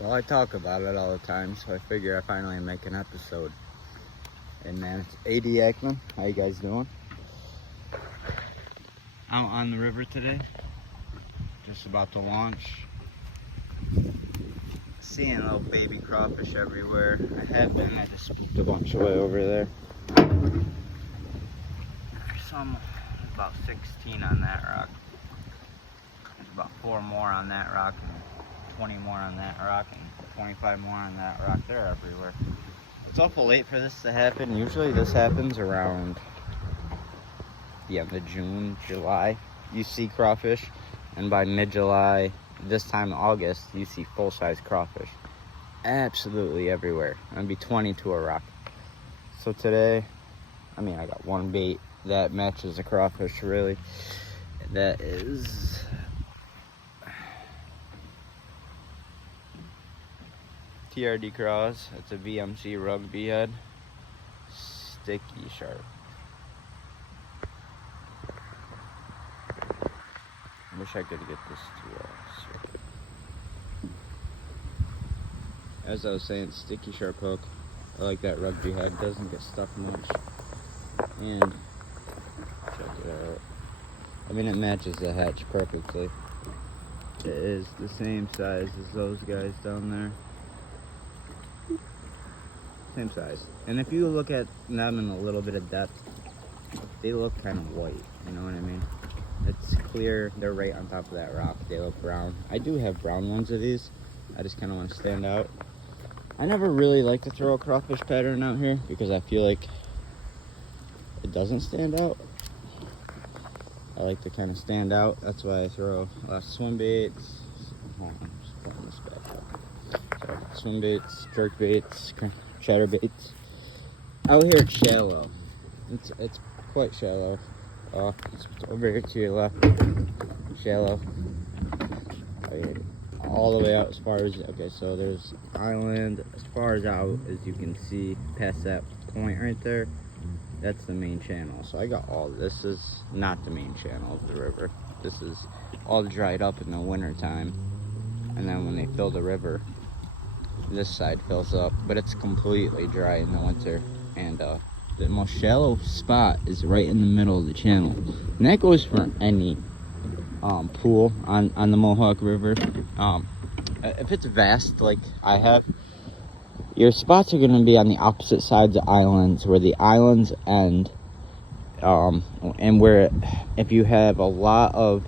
Well, I talk about it all the time, so I figure I finally make an episode. And man, it's ADKyakman. How you guys doing? Out on the river today. Just about to launch. Seeing little baby crawfish everywhere. I have been. I just spooked a bunch away over there. There's about 16 on that rock. There's about 4 more on that rock, and 20 more on that rock, and 25 more on that rock. They're everywhere. It's awful late for this to happen. Usually this happens around the end of June, July. You see crawfish, and by mid-July, this time in August, you see full-size crawfish. Absolutely everywhere. It'll be 20 to a rock. So today, I got one bait that matches a crawfish, really. That is TRD Cross. It's a VMC rugby head. Sticky sharp. I wish I could get this to as I was saying, sticky sharp hook. I like that rugby head. Doesn't get stuck much. And check it out. It matches the hatch perfectly. It is the same size as those guys down there. Same size. And if you look at them in a little bit of depth, they look kind of white. You know what I mean? It's clear. They're right on top of that rock. They look brown. I do have brown ones of these. I just kind of want to stand out. I never really like to throw a crawfish pattern out here because I feel like it doesn't stand out. I like to kind of stand out. That's why I throw a lot of swim baits. Hold on, I'm just putting this back up. So, swim baits, jerk baits, chatterbaits. Out here it's shallow. It's quite shallow. It's over here to your left. Shallow. All the way out as far as, okay, so there's island as far as out as you can see past that point right there. That's the main channel. So I got all this is not the main channel of the river. This is all dried up in the winter time, and then when they fill the river, this side fills up, but it's completely dry in the winter. And the most shallow spot is right in the middle of the channel, and that goes for any pool on the Mohawk River. If it's vast like I have, your spots are going to be on the opposite sides of islands, where the islands end, and where if you have a lot of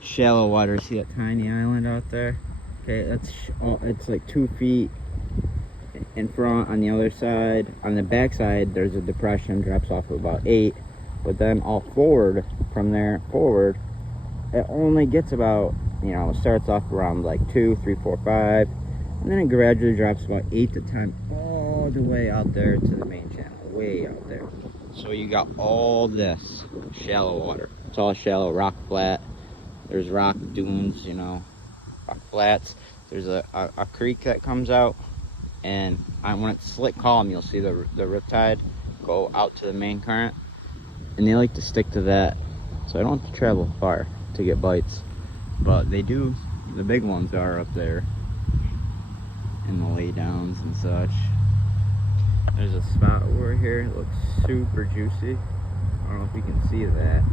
shallow water, see that tiny island out there? Okay, it's like 2 feet in front. On the other side, on the back side, there's a depression, drops off of about 8, but then all forward, from there forward, it only gets about, it starts off around like 2, 3, 4, 5, and then it gradually drops about 8 to 10 all the way out there to the main channel, way out there. So you got all this shallow water. It's all shallow, rock flat. There's rock dunes, rock flats. There's a creek that comes out, and when it's slick calm, you'll see the riptide go out to the main current, and they like to stick to that, so I don't have to travel far to get bites. But they do, the big ones are up there in the laydowns and such. There's a spot over here, it looks super juicy. I don't know if you can see that.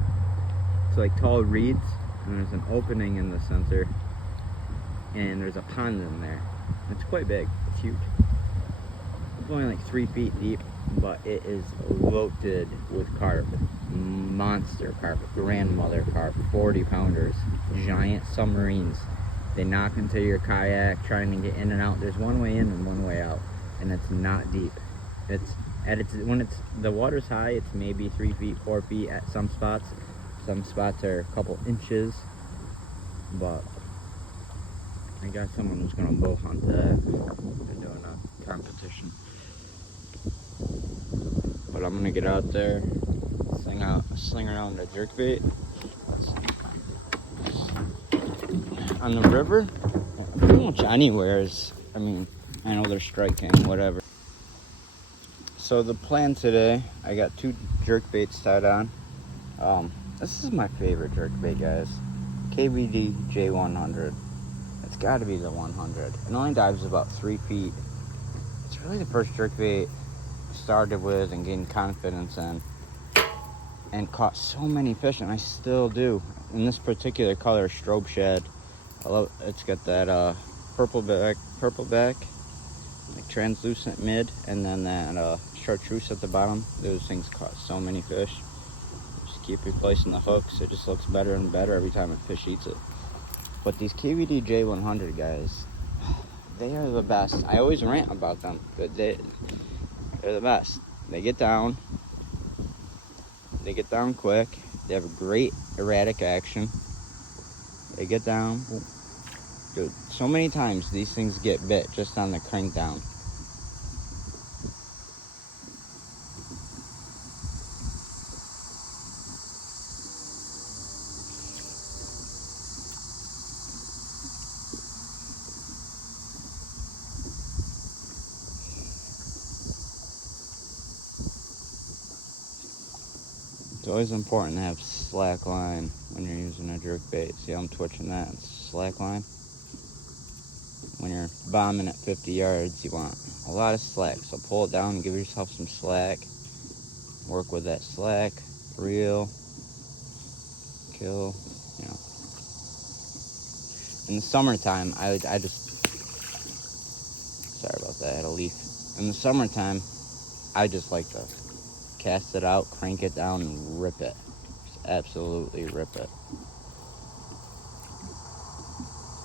It's like tall reeds, and there's an opening in the center, and there's a pond in there. It's quite big, it's huge. It's only like 3 feet deep, but it is loaded with carp. Monster carp, grandmother carp, 40 pounders, giant submarines. They knock into your kayak trying to get in and out. There's one way in and one way out, and it's not deep. When the water's high, it's maybe 3 feet, 4 feet at some spots. Some spots are a couple inches, but I got someone who's gonna bow hunt that. They're doing a competition. But I'm gonna get out there, sling around a jerkbait. On the river, pretty much anywhere is, I know they're striking, whatever. So the plan today, I got 2 jerkbaits tied on. This is my favorite jerkbait, guys. KBD J100. It's got to be the 100. It only dives about 3 feet. It's really the first jerkbait I started with and gained confidence in, and caught so many fish, and I still do. In this particular color, strobe shad, I love. It's got that purple back, like translucent mid, and then that chartreuse at the bottom. Those things caught so many fish. Just keep replacing the hooks. It just looks better and better every time a fish eats it. But these KVD J100 guys, they are the best. I always rant about them, but they're the best. They get down quick. They have a great erratic action. They get down. Dude, so many times these things get bit just on the crank down. It's always important to have slack line when you're using a jerkbait. See how I'm twitching that? It's slack line. When you're bombing at 50 yards, you want a lot of slack. So pull it down and give yourself some slack. Work with that slack, reel, kill, you know. In the summertime, I just, sorry about that, I had a leaf. In the summertime, I just like to cast it out, crank it down, and rip it. Just absolutely rip it.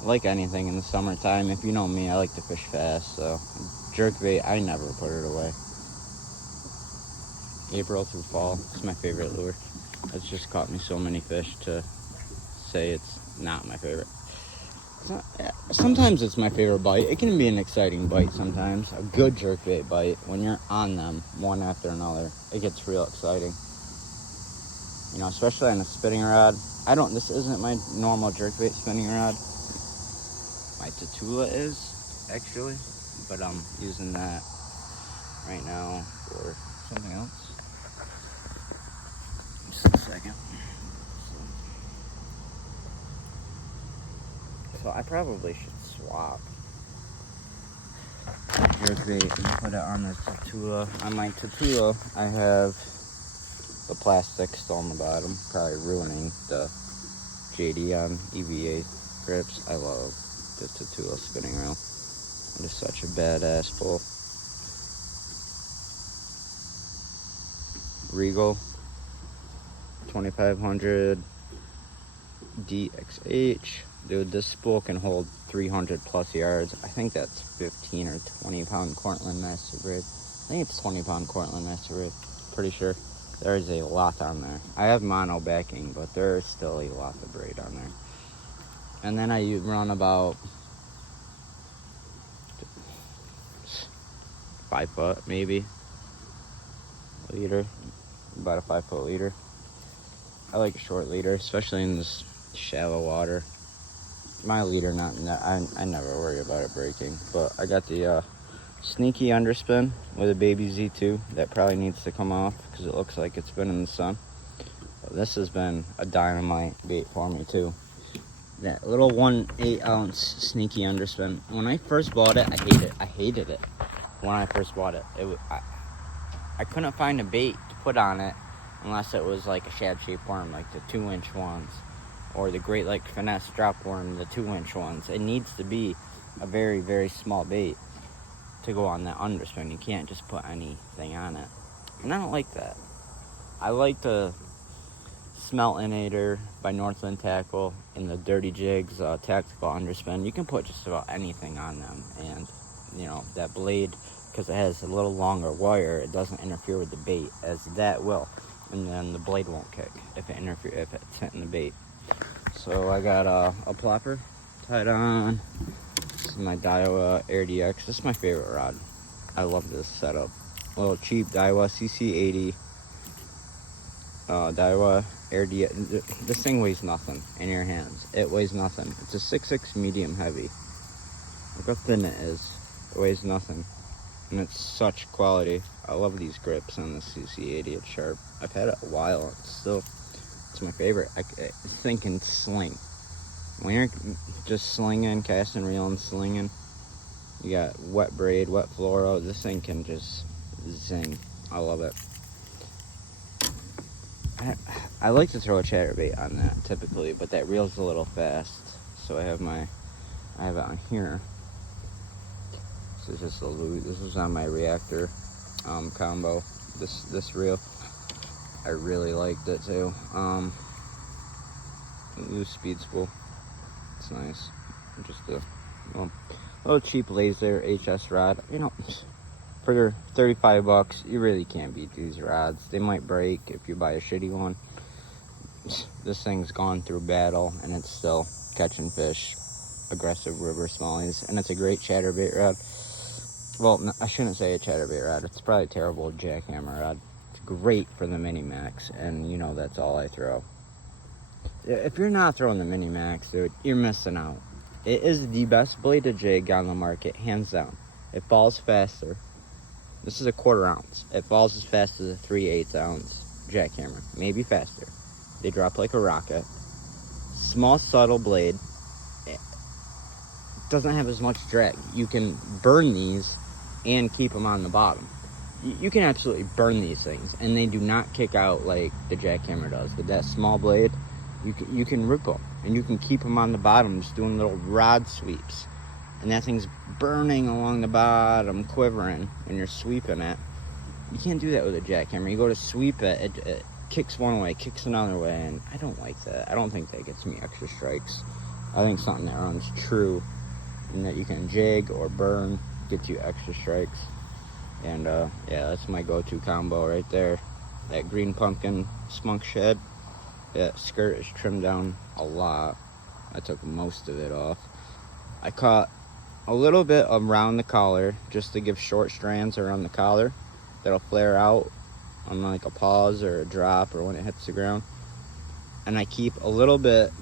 Like anything in the summertime, if you know me, I like to fish fast, so jerkbait, I never put it away. April through fall, it's my favorite lure. It's just caught me so many fish to say it's not my favorite. Sometimes it's my favorite bite. It can be an exciting bite sometimes. A good jerkbait bite, when you're on them one after another, it gets real exciting. You know, especially on a spinning rod. This isn't my normal jerkbait spinning rod. My Tatula is, actually, but I'm using that right now for something else. Just a second. So I probably should swap jerkbait and put it on the Tatula. On my Tatula, I have the plastic still on the bottom, probably ruining the JD on EVA grips. I love the Tatula spinning reel. It is such a badass pull. Regal 2500 DXH. Dude, this spool can hold 300 plus yards. I think that's 15 or 20 pound Cortland master braid. I think it's 20 pound Cortland master braid. Pretty sure. There is a lot on there. I have mono backing, but there is still a lot of braid on there. And then I run about 5 foot, maybe, leader, about a 5 foot leader. I like a short leader, especially in this shallow water. My leader, I never worry about it breaking. But I got the sneaky underspin with a baby Z2 that probably needs to come off because it looks like it's been in the sun. But this has been a dynamite bait for me too. That little 1/8 ounce sneaky underspin. When I first bought it, I hated it. When I first bought it, I couldn't find a bait to put on it unless it was like a shad-shaped worm, like the 2-inch ones, or the Great Lake Finesse drop worm, the 2-inch ones. It needs to be a very, very small bait to go on that underspin. You can't just put anything on it. And I don't like that. I like the Smeltinator by Northland Tackle and the Dirty Jigs tactical underspin. You can put just about anything on them, and you know that blade, because it has a little longer wire, it doesn't interfere with the bait as that will, and then the blade won't kick if it's hitting the bait. So I got a plopper tied on. This is my Daiwa ADKyakman. This is my favorite rod. I love this setup. A little cheap Daiwa CC80 Daiwa ADKyakman. This thing weighs nothing in your hands. It weighs nothing. It's a 6.6 medium heavy. Look how thin it is. It weighs nothing, and it's such quality. I love these grips on the CC80. It's sharp. I've had it a while. It's my favorite. This thing can sling. when you're just slinging, casting, reeling, slinging, you got wet braid, wet fluoro. This thing can just zing. I love it. I like to throw a chatterbait on that typically, but that reel's a little fast. So I have it on here. This is just a loop. This was on my reactor combo. This reel, I really liked it too. Loose speed spool. It's nice. Just a little cheap laser HS rod. You know, for $35, you really can't beat these rods. They might break if you buy a shitty one. This thing's gone through battle and it's still catching fish, aggressive river smallies, and it's a great chatterbait rod. Well, no, I shouldn't say a chatterbait rod. It's probably a terrible jackhammer rod. It's great for the miniMAX, and you know that's all I throw. If you're not throwing the miniMAX, dude, you're missing out. It is the best bladed jig on the market, hands down. It falls faster. This is a 1/4 ounce. It falls as fast as a 3/8 ounce jackhammer, maybe faster. They drop like a rocket. Small, subtle blade. It doesn't have as much drag. You can burn these and keep them on the bottom. You can absolutely burn these things, and they do not kick out like the jackhammer does. With that small blade, you can rip them, and you can keep them on the bottom, just doing little rod sweeps. And that thing's burning along the bottom, quivering, and you're sweeping it. You can't do that with a jackhammer. You go to sweep it, it kicks one way, kicks another way, and I don't like that. I don't think that gets me extra strikes. I think something that runs true and that you can jig or burn gets you extra strikes. And yeah, that's my go-to combo right there. That green pumpkin spunk shed. That skirt is trimmed down a lot. I took most of it off. I caught a little bit around the collar just to give short strands around the collar that'll flare out on like a pause or a drop or when it hits the ground. And I keep a little bit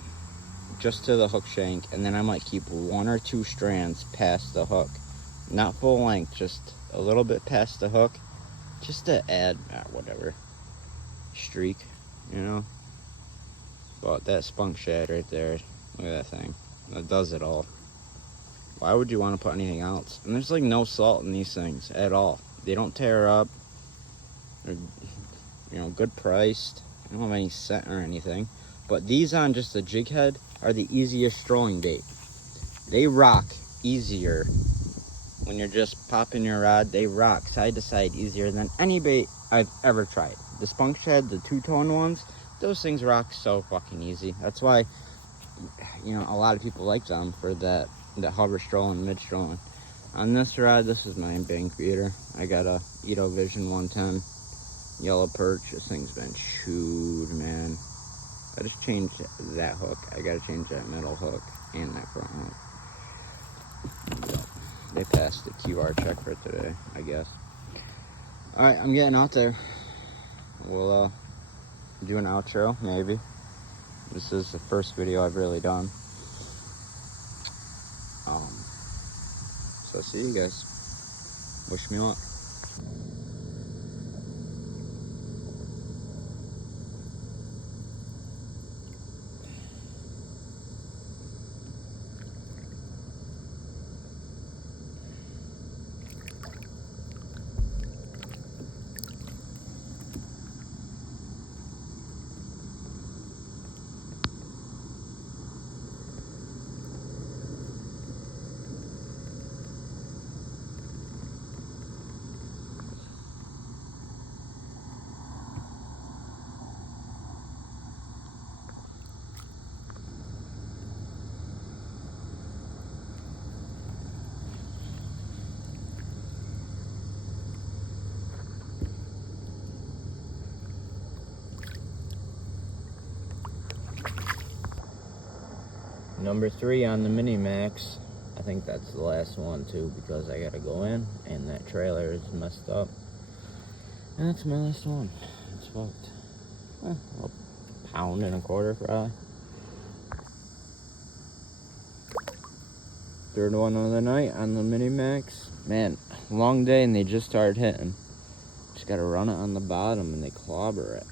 just to the hook shank, and then I might keep 1 or 2 strands past the hook. Not full length, just a little bit past the hook, just to add whatever streak, you know. But that spunk shad right there, look at that thing. That does it all. Why would you want to put anything else? And there's like no salt in these things at all. They don't tear up. They're, you know, good priced. I don't have any scent or anything. But these on just a jig head are the easiest trolling bait. They rock easier when you're just popping your rod. They rock side to side easier than any bait I've ever tried. The spunk shed, the two-tone ones, those things rock so fucking easy. That's why, you know, a lot of people like them for that hover strolling, mid strolling. On this rod, this is my bank beater. I got a Edo Vision 110 yellow perch. This thing's been chewed, man. I just changed that hook. I gotta change that middle hook and that front hook. They passed the QR check for today, I guess. All right, I'm getting out there. We'll do an outro, maybe. This is the first video I've really done. So see you guys. Wish me luck. Number 3 on the miniMAX. I think that's the last one too, because I gotta go in and that trailer is messed up. And that's my last one. It's fucked. A pound and a quarter probably. Third one of the night on the miniMAX. Man, long day and they just started hitting. Just gotta run it on the bottom and they clobber it.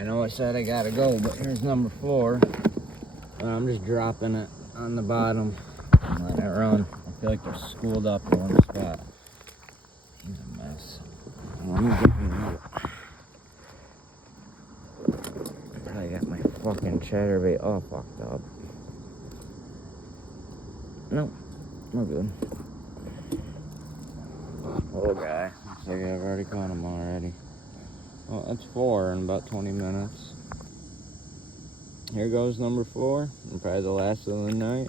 I know I said I gotta go, but here's number 4. And I'm just dropping it on the bottom and letting it run. I feel like they're schooled up in one spot. He's a mess. Let me get me out. I got my fucking chatterbait all fucked up. Nope, we're good. Little guy. Looks like I've already caught him already. Well, that's 4 in about 20 minutes. Here goes number 4, and probably the last of the night.